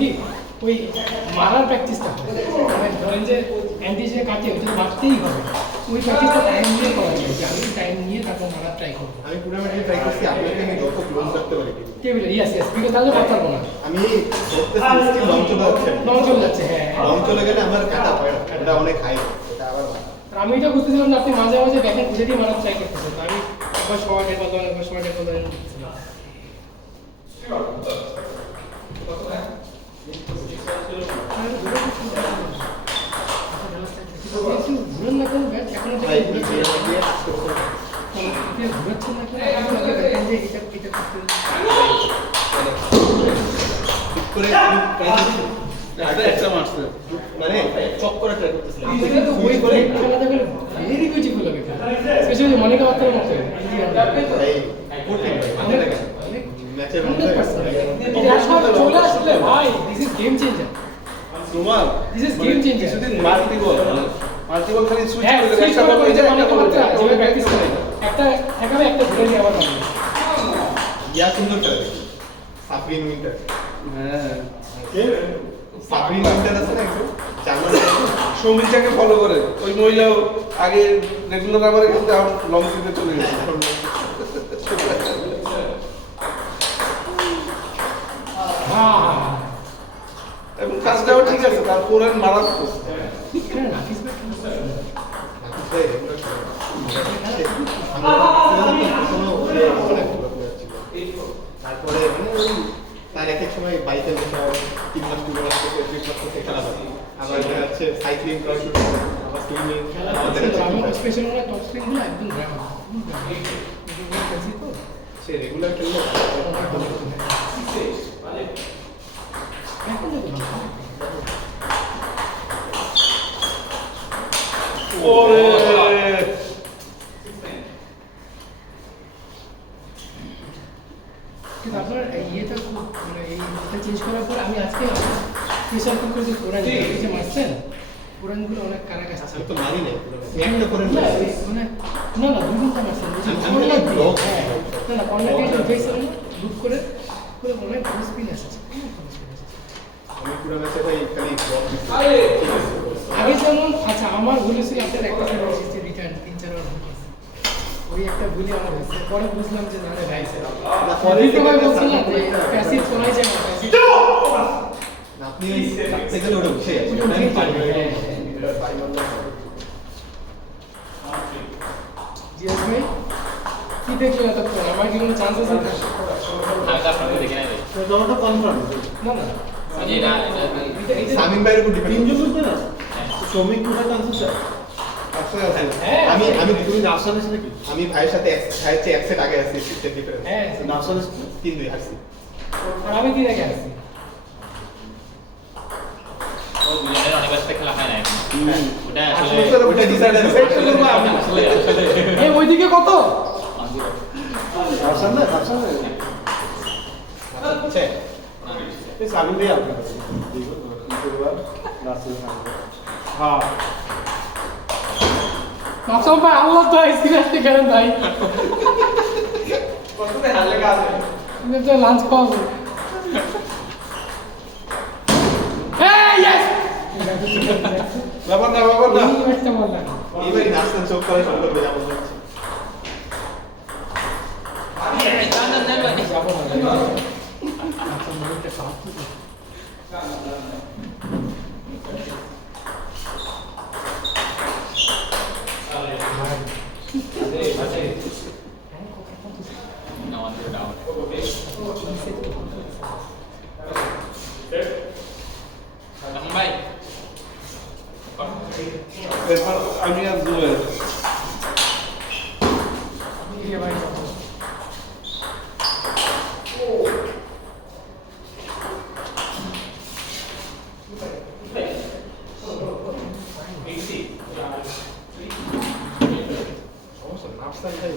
কি ওই মারার প্র্যাকটিসটা মানে ধরেন যে অ্যান্টি যে কাটে ওটা মারতেই হবে, ওই প্র্যাকটিসটা টাইম নিয়ে করা যায় যে আমি টাইম নিয়ে তারপর মারার ট্রাই করবো। আমি টুর্নামেন্টে ট্রাই করছি আপনাকে আমি যত ক্লোজ করতে পারি টেবিলে ইয়েস ইয়েস বিকজ তাহলে করতে পারবো না, আমি করতেছি লং চলে যাচ্ছে, লং চলে যাচ্ছে। হ্যাঁ লং চলে গেলে আমার কাটা হয় না, এটা অনেক হাই, এটা আবার আমি এটা বুঝতেছিলাম না আপনি মাঝে মাঝে ব্যাকে বুঝে দিয়ে মারার ট্রাই করতেছেন, তো আমি একবার শর্ট একবার লং একবার শর্ট একবার লং করতেছিলাম। ঘুরেন না কেন ব্যাট এখনো ভাই দিয়ে আসতে হতো ঘুরাচ্ছেন না কেন দেখেন যে এটা এটা করতে ঠিক করে একটা মারছে মানে চক করে ট্রাই করতেছিলাম এটা তো ওই করে খেলাটা গেলে ভেরি বিউটিফুল লাগে, স্পেশালি মনিকা বাত্রার মতো ভাই কঠিন ভাই মানে দেখেন ম্যাচের মধ্যে চলে আসলে ভাই দিস ইজ গেম চেঞ্জার, তোমার দিস ইজ গেম চেঞ্জার। কিছুদিন মাল্টিবল খালি সুইচ হ্যাঁ করে সুইচ একটা করে বল যে এটা মনিকা একটা বল বাত্রা যেভাবে প্র্যাকটিস করে একটা একাবে একটা ধরে নিয়ে আবার মারবে। ইয়া সুন্দর করে সাফরিন উইন্টার, হ্যাঁ সাফরিন উইন্টার আছে না একটু জার্মান সৌমিকটাকে ফলো করে ওই মহিলাও আগে রেগুলার আবার কিন্তু এখন লং সিতে চলে গেছে। হ্যাঁ এবং কাজটাও ঠিক আছে, তার কোরআন মারাত্মক। নাফিস ভাই ভাই রেগুলার তারপরে তার এক এক সময় বাইকে বসে 3 মাস 2 মাস থেকে 3 মাস থেকে খেলা হবে, আবার হচ্ছে সাইক্লিং করা শুরু করে, আবার সুইমিং, আমাদের আমার স্পেশাল ওরা টপ স্পিনগুলো একদম গ্রাউন্ড সে রেগুলার খেললে ওরে কিন্তু আপনার ইয়েটা খুব মানে এইটা চেঞ্জ করার পর আমি আজকে প্রেশার কুকার যে কোরআন যে মারছেন কোরআনগুলো অনেক কারাগাছ আছে আমি তো মারি নাই একটা করে না মানে না না দুই ঘন্টা মারছেন না না কর্নার দিয়ে উঠেছিলেন লুপ করে পুরো অনেক ভালো স্পিন আসছে। আমি পুরো ম্যাচে ভাই খালি ব্লক দিচ্ছি আগে যেমন আচ্ছা আমার ভুল ছিল আপনার একটা এসেছে রিটার্ন 3-4 বার ভুল করছি। ওই একটা ভুলই আমার হয়েছে, পরে বুঝলাম যে না রে ভাই পরে তো ভাই বলছেন না যে প্যাসিভ শোনাই যায় না প্যাসিভ আপনি ওই সেকেন্ড ওটা উঠে গেছে আমি পারি জিএস ভাই কি দেখলেন এতক্ষণ আমার কি কোনো চান্স আছে? আমি তো আপনাকে দেখে নাই ভাই। তো জমাটা কনফার্ম না না মানে এটা সামিম ভাইয়ের উপর ডিপেন্ড তিনজন করবে না শ্রমিক কোথায় চান্সেস আছে হ্যাঁ আমি তুমি নাফসান আছে নাকি আমি ভাইয়ের সাথে ভাইয়ের চেয়ে এক সেট আগে আছি সিস্টেম ডিফারেন্স হ্যাঁ নাফসান 3-2 হারছি আর আমি কি রেখে আসছি ও দুজনের অনেক ব্যস্ত খেলা হয় না এখন। ওটা আসলে ওটা ডিসাইড আছে আসলে আসলে এই ওইদিকে কত নাফসান না নাফসান আচ্ছা এই সাবিন ভাই আপনার কাছে হ্যাঁ মাফসাম ভাই আল্লাহ তো সিরিয়াসলি করেন ভাই কততে হারলে কাজ হয় তুমি তো লাঞ্চ খাওয়াবো এই ইয়েস ব্যাপার না এই ম্যাচটা বললাম এইবারই নাচতে চোখ করে সব করবে যা বলতে হচ্ছে যাবো না আচ্ছা মুহূর্তে খাওয়া No, under down. Tama ba? এরপর আমি আর জুয়েল ঠিক আছে ভাই সমস্যা নাফসান ভাই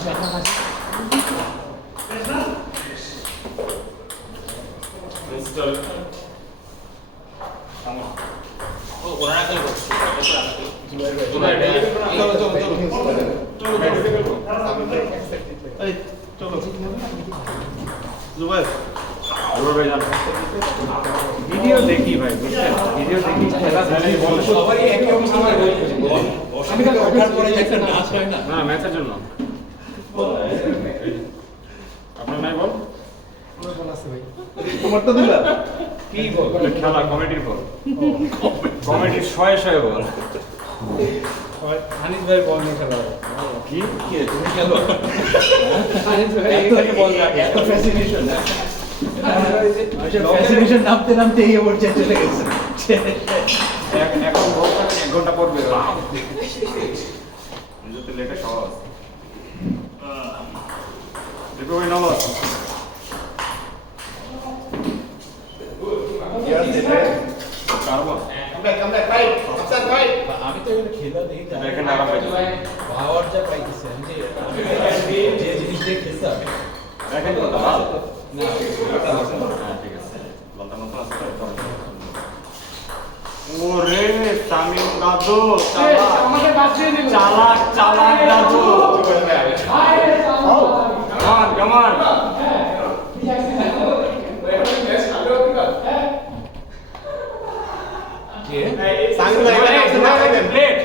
ও ওরা না করে চলো চলো চলো এই চলো জুবাইর ভিডিও দেখি ভাই বুঝছেন ভিডিও দেখি খেলা দেখি সবারই একই অবস্থা হয় আমি তো ওঠার পরে একটা নাচ হয় না না ম্যাচের জন্য আপনার নাই বল আমার বল আছে ভাই। তোমারটা দিলা কি বল খেলা কমেডির বল কমেডির শয়ে শয়ে বল হানিফ ভাই বল নিয়ে খেলা হবে কি কি তুমি খেলো আনিস ভাই, এত বল রাখে এত ফ্যাসিনেশন ফ্যাসিনেশন নামতে নামতে এই পর্যায়ে চলে গেছে এখন বল থাকেন 1 ঘন্টা পর বের হবে যদি লেটে সহজ দেখো ভাই নবাব কারবন আমি তো এগুলো খেলা দেখি দেখেন আরাম পাইছে পাওয়ার যা পাইতেছে আমি যে জিনিস দিয়ে খেলতাম দেখেন তো লাল না ওটা হবে না। হ্যাঁ ঠিক আছে লালটা মত আছে তো ওরে তামিম দাদু এই, আমাকে বাদ দিয়ে দিল। চালাক চালাক দাদু ভাই, রে, সামনে। কামান কে সামিন ভাই এটা না দেখেন প্লেট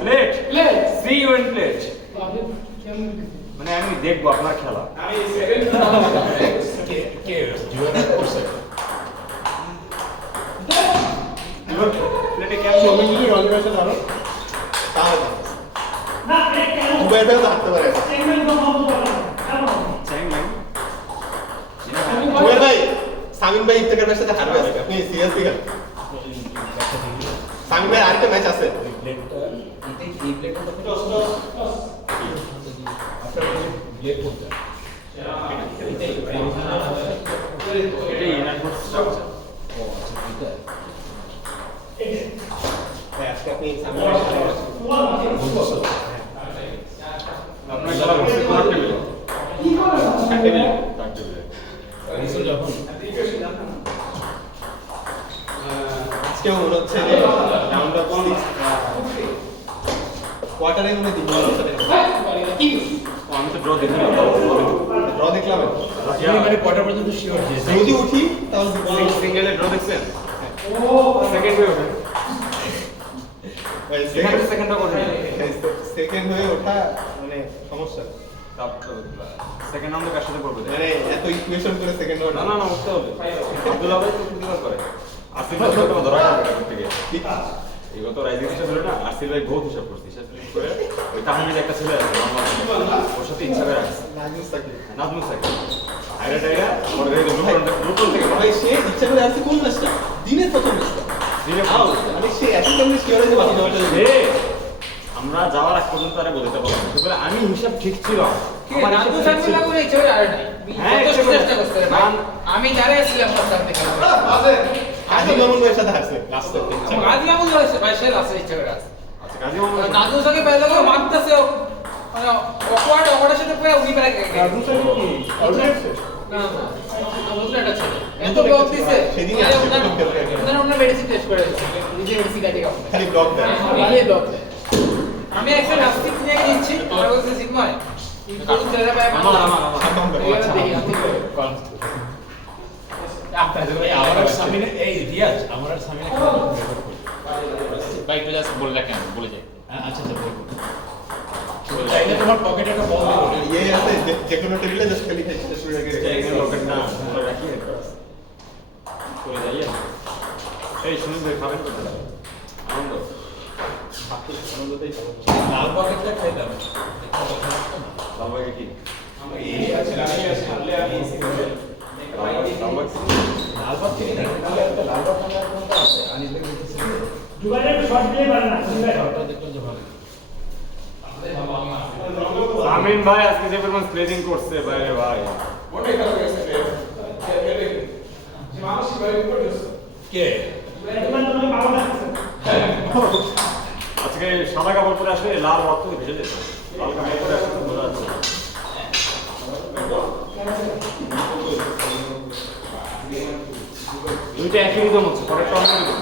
প্লেট লে। সি ইউ ইন প্লেট আপনি কেমন মানে আমি দেখবো আপনার খেলা কে কে জীবনে করছে প্লেটে কেমন সৌমিক যদি রনিবের সাথে ধরো তাহলে জুবাইর ভাইও তো হাঁটতে পারে চ্যাং ল্যাং জুবাইর ভাই সামিন ভাই ইফতেখার ভাইয়ের সাথে হারবে আজকে আপনি সিরিয়াসলি গেল সামিন ভাই আরেকটা ম্যাচ আছে প্লেটটা এই প্লেটটা আপনার প্লেট করতে এটাই ইনার ফোর্স স্ট্রাকচার ও আচ্ছা এটা ভাই আজকে আপনি সামিন ভাইয়ের সাথে বুঝছো আপনার খেলা হচ্ছে কোন টেবিলে টেবিলে তার টেবিলে বুঝছো যখন আজকেও মনে হচ্ছে যে রাউন্ড অফ 6 কোয়ার্টারে মনে দিন কি? ও আমি তো ড্র দেখি না ড্র দেখলাম তুমি মানে কটা পর্যন্ত শিওর যে যদি উঠি তাহলে সিঙ্গেলে ড্র দেখছেন সেকেন্ড হয়ে ওঠে ভাই এখানে সেকেন্ডটা করে সেকেন্ড হয়ে ওঠা মানে সমস্যা সেকেন্ড রাউন্ডে কার সাথে করবে মানে এত ইকুয়েশন করে সেকেন্ড হয়ে না না না উঠতে হবে আব্দুল্লাহ ভাই তো প্রতিবার করে আসিফ ভাই তো ধরা যাবে না থেকে এই গত রাইজিং স্টার হলো না আসিফ ভাই বহুত হিসাব করছে হিসাব করে ওই তাহমিদ একটা ছেলে আছে ওর সাথে ইচ্ছা করে আসছে নাজমুস সাকিব নাজমুল সাকিব আইরা টাইরা ওর গাড়ি রুটন থেকে ভাই সে ইচ্ছা করে আসছে কোন ম্যাচটা দিনের প্রথম ম্যাচটা দিনে মানে সে এত কেমন শিওর হয়ে যে বাকি দলটা আমরা যাওয়ার আগ পর্যন্ত আরে বলতে পারলাম না বলে আমি হিসাব ঠিক ছিল কে? নাজমুল সাকিব লাগবে না, ইচ্ছে করে আর নাই। হ্যাঁ, যথেষ্ট ইচ্ছে করে। চেষ্টা করছে রে ভাই। আমি দাঁড়িয়েছিলাম তার সামনে খেলা। কাজী মামুন ভাইয়ের সাথে হারছে লাস্টে গাজী মামুন ধরেছে ভাই, সে লাস্টে ইচ্ছে করে আছে। আচ্ছা কাজী মোহাম্মদ নাজমুল সাকিব ভাই লাগবে মারতেছে ও। মানে অকওয়ার্ডের সাথে পুরো উনি পেরে গেছে। না না, নতুন একটা ছেলে। এত ব্লক দিছে। সেদিনই আসছে প্রথম খেলতে। ওনার মেডিসিন টেস্ট করে দিচ্ছে। নিজে মেডিসিন কাটে কাটে। খালি ব্লক দেয় নিজে ব্লক দেয়। আমি একটা নাস্তিক নিয়ে নিচ্ছি, ওরা বলছে সিগমায়। কোন ছেলেরা ভাই আমার আমার সামনে এই রিয়াজ আমার আর সামনে ভাই একটু জাস্ট বলে রাখেন বলে যাই আচ্ছা আচ্ছা বলবো চাইলে তোমার পকেটে একটা বল দেবো ইয়ে আছে যে কোনো টেবিলে জাস্ট খালি খেলতে শুরু হয়ে গেছে এখানে লকেট না বলে রাখি চলে যাই এই শুনুন ভাই খাবেন কোথায় আনন্দ আনন্দতেই পাবো লাল পকেটটা খাইলাম লাল ভাই কি এই আছে লাল পকেট থেকে একটা লাল পকেট কোনটা আছে আনিস ভাই বলতেছে দুবারের শর্ট প্লে পারে না শর্টটা দেখলে যে ভালো আমিন ভাই আজকে যে পরিমাণ স্লেজিং করছে বাইরে ভাই কে তোমার তোমাকে পাওয়া লাগছে আজকে অনেকে সাদা কাপড় পরে আসলে লাল রক্ত ভেসে যেত, লাল কাপড় পরে আসলে বোঝা যাচ্ছে না। দুইটা একই রকম হচ্ছে, পরেরটা অন্য রকম।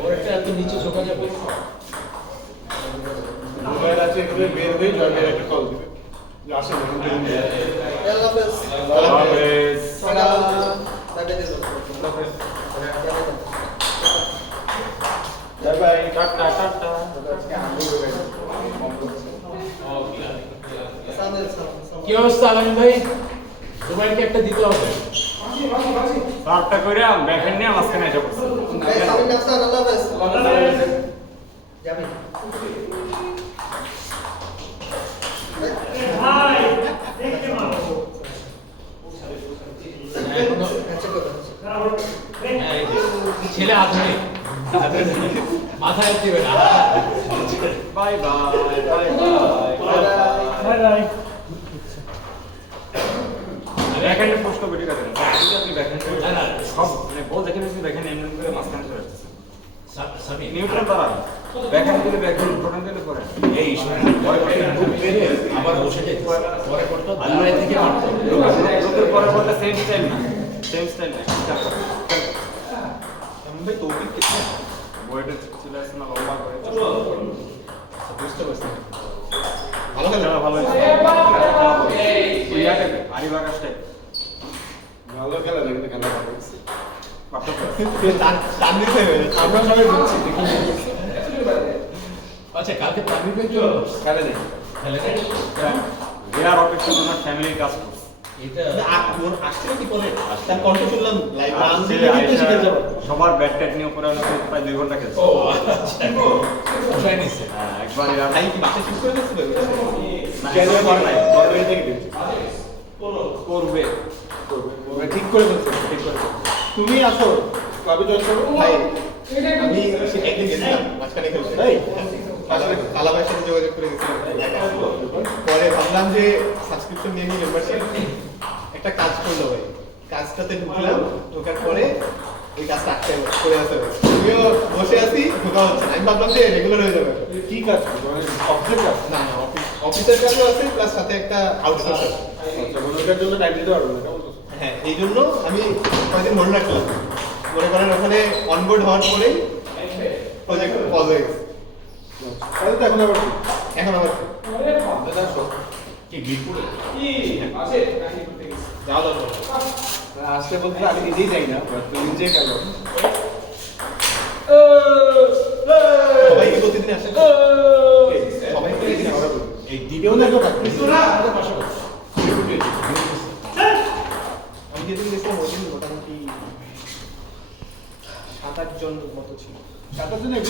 পরেরটা এত নিচে ঝোঁকা যাবে। মোবাইল আছে এখানে বের হয়ে জয়ের একটা কল দিবে যে আসেন এখন ট্রেন দিয়ে আল্লাহ হাফেজ। Bye bye tata tata. কি অবস্থা আলামিন ভাই? তোমাকে একটা দিতে হবে। সারটা কইরা ব্যাকেন্ড নিয়ে মাঝখানে এসে পড়ছে। ভাই দেখতে মারো হ্যাঁ, এই যে, ছেলে আধুনিক মাথায় দিবে না। Bye bye bye bye bye bye ব্যাকেন্ডে পোস্ট করবে, ঠিক আছে? যদি আপনি ব্যাকেন্ড করে না, না। সব মানে বল দেখেন আপনি ব্যাকেন্ড এমনি করে মাঝখানে চলে আসতেছে। সামি নিউট্রাল তারা ব্যাকেন্ড দিলে ব্যাকেন্ড প্রোগ্রাম দিলে পরে এই পরে বুক বেরে আবার বসে যেতে পরে করতে দাঁড়ায় থেকে মারতে হবে। লোকের পরে বলতে সেম স্টাইল না, সেম স্টাইল না। ভাই তোকে কিছু বইটা চলে আসছে না লম্বা করে। বুঝতে পারছি ভালো খেলা খেলা ভালো হয়েছে। ওই ইয়াটা আরিবাগ টাইপ ভালো খেলা দেখতে খেলা ভালো হচ্ছে আপনার টান দিতে হবে আমরা সবাই বুঝছি আচ্ছা কালকে তামিম ভাই তো খেলে নেই খেলে নাই? রিয়ার অপেক্ষা ওনার ফ্যামিলির কাজ করছে। এটা আসছে কি পরে তার কণ্ঠ শুনলাম লাইভ আসছে, আইসা সবার ব্যাট ট্যাট নিয়ে উপরে অনেক প্রায় 2 ঘন্টা খেলছে। ও আচ্ছা বসায় নিছে। হ্যাঁ, একবার এরা তাই কি বাসা ঠিক করে দিচ্ছে না, কেন করে নাই গভর্নমেন্ট থেকে দিচ্ছে করবে। করবে ঠিক করে দিচ্ছে ঠিক করে তুমি আসো কবে জয়েন করো ভাই আমি একদিন গেছিলাম মাঝখানে খেলতে তাই কালা ভাইয়ের সাথে যোগাযোগ করে গেছিলাম পরে ভাবলাম যে সাবস্ক্রিপশন নিয়ে নিয়ে মেম্বারশিপ একটা কাজ করলো ভাই কাজটাতে ঢুকলাম ঢোকার পরে ওই কাজটা আটকে করে আসতে হবে তুমিও বসে আছি ঢোকা হচ্ছে না। আমি ভাবলাম যে রেগুলার হয়ে যাবে কি কাজ মানে অফিসের কাজ না না অফিসের কাজও আছে প্লাস সাথে একটা আউটসোর্স আছে ওটার জন্য টাইম দিতে পারবো না হ্যাঁ এই জন্য আমি কয়েকদিন মনে রাখলাম মনে করেন ওখানে অনবোর্ড হওয়ার পরেই প্রজেক্ট পজ হয়ে গেছে তাহলে তো এখন আবার কি মিরপুরে যাওয়া দরকার আসতে বলতে আমি নিজেই যাই না নিজে কাজ সবাই কি প্রতিদিন আসে সবাই প্রতিদিন আমরা এই কেউ না কেউ থাকবে আমাদের পাশাপাশি আমি যেদিন গেছিলাম ওই দিন মোটামুটি 7-8 জন মতো ছিল 7-8 জন